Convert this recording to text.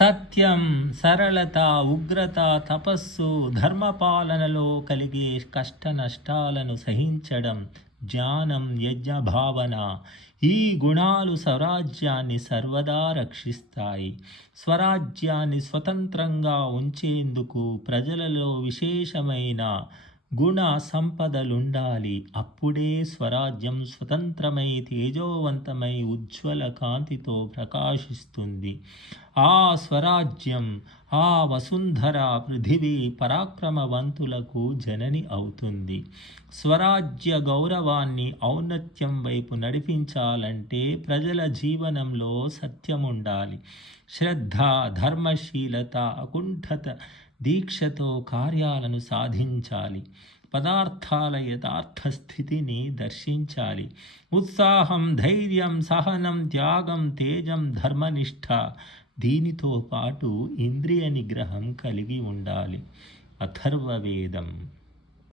సత్యం, సరళత, ఉగ్రత, తపస్సు, ధర్మపాలనలో కలిగే కష్ట నష్టాలను సహించడం, జ్ఞానం, యజ్ఞ భావన, ఈ గుణాలు స్వరాజ్యాన్ని సర్వదా రక్షిస్తాయి. స్వరాజ్యాన్ని స్వతంత్రంగా ఉంచేందుకు ప్రజలలో విశేషమైన గుణ సంపదలుండాలి. అప్పుడే స్వరాజ్యం స్వతంత్రమై తేజోవంతమై ఉజ్వల కాంతితో ప్రకాశిస్తుంది. ఆ స్వరాజ్యం, ఆ వసుంధర పృథివీ పరాక్రమవంతులకు జనని అవుతుంది. స్వరాజ్య గౌరవాన్ని ఔన్నత్యం వైపు నడిపించాలంటే ప్రజల జీవనంలో సత్యముండాలి. శ్రద్ధ, ధర్మశీలత, అకుంఠత దీక్షతో కార్యాలను సాధించాలి. పదార్థాల యథార్థ స్థితిని దర్శించాలి. ఉత్సాహం, ధైర్యం, సహనం, త్యాగం, తేజం, ధర్మనిష్ట, దీనితో పాటు ఇంద్రియ నిగ్రహం కలిగి ఉండాలి. అథర్వవేదం.